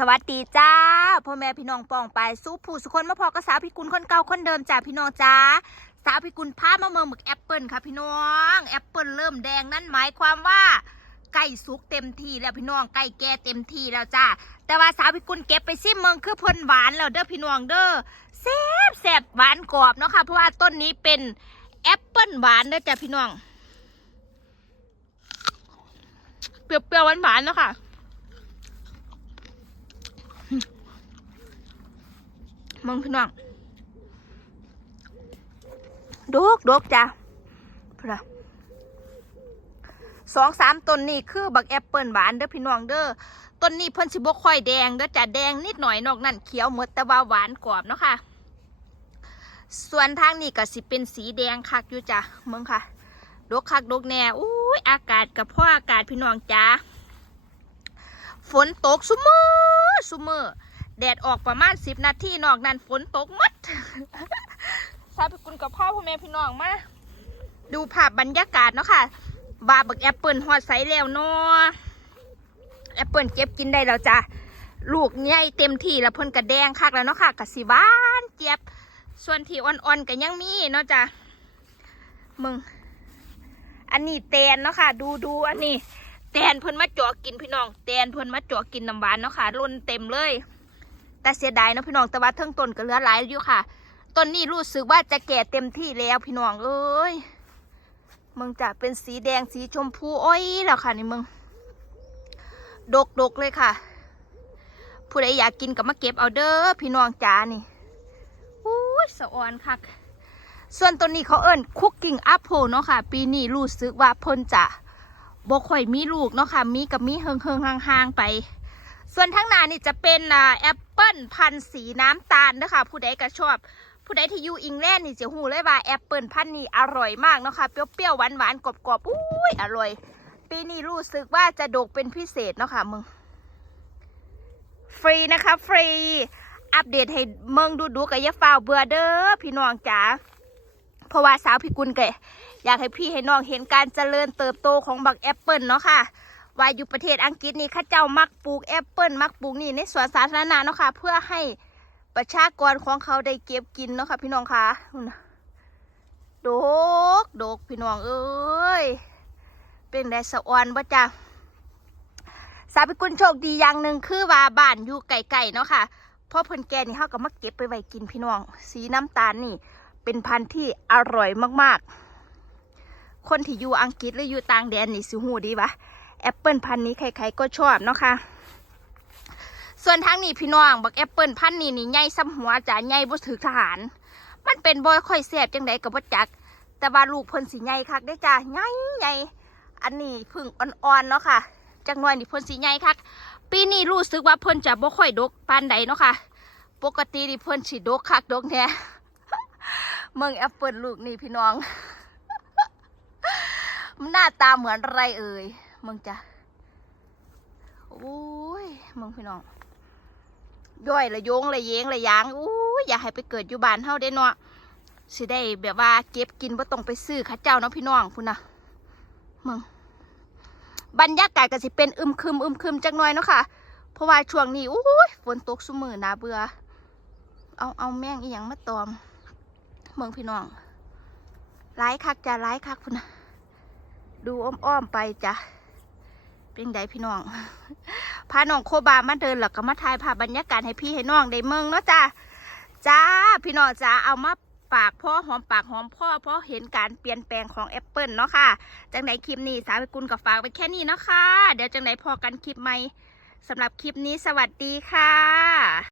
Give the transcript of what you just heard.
สวัสดีจ้าพ่อแม่พี่น้องปองไปสู้ผู้สุคนมาพอกับสาวพิกุลคนเก่าคนเดิมจ้าพี่น้องจ้าสาวพิกุลพามาเมืองหมึกแอปเปิลค่ะพี่น้องแอปเปิลเริ่มแดงนั่นหมายความว่าใกล้สุกเต็มที่แล้วพี่น้องใกล้แก่เต็มที่แล้วจ้าแต่ว่าสาวพิกุลเก็บไปซิมเมืองคือพ่นหวานแล้วเด้อพี่น้องเด้อแซ่บแซ่บหวานกรอบเนาะค่ะเพราะว่าต้นนี้เป็นแอปเปิลหวานเด้อจ้าพี่น้องเปรี้ยวๆหวานๆเนาะค่ะ มึงพี่น้องดกดกจ้ะพระสองสามต้นนี่คือบักแอปเปิลหวานเด้อพี่น้องเด้อต้นนี้เพิ่นสิบกค่อยแดงเด้อจ้ะแดงนิดหน่อยนอกนั้นเขียวหมดแต่ว่าหวานกรอบเนาะค่ะ ส่วนทางนี้ก็สิเป็นสีแดงคักอยู่จ้ะมึงค่ะ ดกคักดกแน่อุ้ยอากาศกับพ่ออากาศพี่น้องจ้าฝนตกซุมือซุมือ แดดออกประมาณสิบนาทีนอกนั้นฝนตกมดสาธุกุลกับพ่อพ่อแม่พี่น้องมาดูภาพบรรยากาศเนาะค่ะ บาบักแอปเปิลฮอดใสแล้วเนาะแอปเปิลเก็บกินได้แล้วจ้ะลูกใหญ่เต็มที่แล้วเพิ่นกระแดงคักแล้วเนาะค่ะกะสิหวานเจี๊ยบส่วนที่อ่อนๆก็ยังมีเนาะจ้ะมึง อันนี้แตนเนาะค่ะ ดูดูอันนี้แตนเพิ่นมาจ่อกินพี่น้องแตนเพิ่นมาจ่อกินน้ำหวานเนาะค่ะล้นเต็มเลย แต่เสียดายนะพี่น้องแต่ว่าเทิงต้นก็เหลือหลายอยู่ค่ะต้นนี้รู้สึกว่าจะแก่เต็มที่แล้วพี่น้องเอ้ยมึงจะเป็นสีแดงสีชมพูอ้อยแล้วค่ะนี่มึงดกดกเลยค่ะ ผู้ใดอยากกินก็มาเก็บเอาเด้อพี่น้องจ๋านี่อุ้สะออนคักส่วนต้นนี้เขาเอิ้นคุกกิ้งอัพโพเนาะค่ะ ปีนี้รู้สึกว่าพนจะบ่ค่อยมีลูกเนาะค่ะ มีกับมีเฮิงเฮิงๆห่างๆไป ส่วนทั้งหน้านี่จะเป็นแอปเปิลพันธุ์สีน้ำตาลนะคะผู้ใดก็ชอบ ผู้ใดที่อยู่อิงแลนด์นี่จะหูเลยว่าแอปเปิลพันธุ์นี้อร่อยมากนะคะเปรี้ยวๆหวานๆกรอบๆอุ้ยอร่อย ปีนี้รู้สึกว่าจะดกเป็นพิเศษเนาะค่ะมึง ฟรีนะคะฟรี อัปเดตให้เมืองดูดูๆกับยาฟ้าเบื่อเด้อพี่น้องจ๋าเพราะว่าสาวพี่กุลแกอยากให้พี่ให้น้องเห็นการเจริญเติบโตของบักแอปเปิลเนาะค่ะ ว่าอยู่ประเทศอังกฤษนี่ข้าเจ้ามักปลูกแอปเปิลมักปลูกนี่ในสวนสาธารณะเนาะค่ะ เพื่อให้ประชากรของเขาได้เก็บกินเนาะค่ะพี่น้องค่ะนู่นน่ะดกโดกพี่น้องเอ้ยเป็นไดสะออนบ่จ้ะสาวพี่กุลโชคดีอย่างหนึ่งคือว่าบ้านอยู่ไกลๆเนาะค่ะพราะเพิ่นแกนี่เขาก็มาเก็บไปไว้กินพี่น้อง สีน้ำตาลนี่ เป็นพันธุ์ที่อร่อยมากๆ คนที่อยู่อังกฤษหรืออยู่ต่างแดนนี่สิหูดีวะ แอปเปิลพันนี้ใครๆก็ชอบเนาะค่ะ ส่วนทางนี้พี่น้องบักแอปเปิลพันนี้นี่ใหญ่ซ้ำหัวจ้ะใหญ่บ่ถือทหาร มันเป็นบอยค่อยแซ่บจังไดกับบ่จัก แต่ว่าลูกเพิ่นสิใหญ่คักได้จ้ะใหญ่ใหญ่อันนี้พึ่งอ่อนๆเนาะค่ะจักหน่อยนี่เพิ่นสิใหญ่คักปีนี้รู้สึกว่าเพิ่นจะบ่ค่อยดกปานใดเนาะค่ะ ปกตินี่เพิ่นสิดกคักดกแท้เมืองแอปเปิลลูกนี่พี่น้อง มันหน้าตาเหมือนอะไรเอ่ย มึงจะโอ้ยมึงพี่น้องย่อยละโยงละเยงละยางอู้ยอยากให้ไปเกิดอยู่บ้านเฮาได้เนาะสิได้แบบว่าเก็บกินบ่ต้องไปซื้อข้าเจ้าเนาะพี่น้องพุ่นนะมึงบรรยากาศก็สิเป็นอึมครึมอึมครึมจังหน่อยเนาะค่ะ เพราะว่าช่วงนี้อู้ยฝนตกซุมือนาเบื่อเอาเอาแม่งอีหยังมาตอมเมืองพี่น้องร้ายคักจ้ะร้ายคักพุ่นนะดูอ้อมๆไปจ้ะ เป็นไดพี่น้อง พาน้องโคบามาเดินหลักก็มาถ่ายภาพบรรยากาศให้พี่ให้น้องได้เมืองเนาะจ้าจ้าพี่น้องจ้าเอามาปากพ่อหอมปากหอมพ่อเพราะเห็นการเปลี่ยนแปลงของแอปเปิลเนาะค่ะ จังไหนคลิปนี้สาวกุลกับฝากไปแค่นี้เนาะค่ะ เดี๋ยวจังไหนพอกันคลิปใหม่สำหรับคลิปนี้สวัสดีค่ะ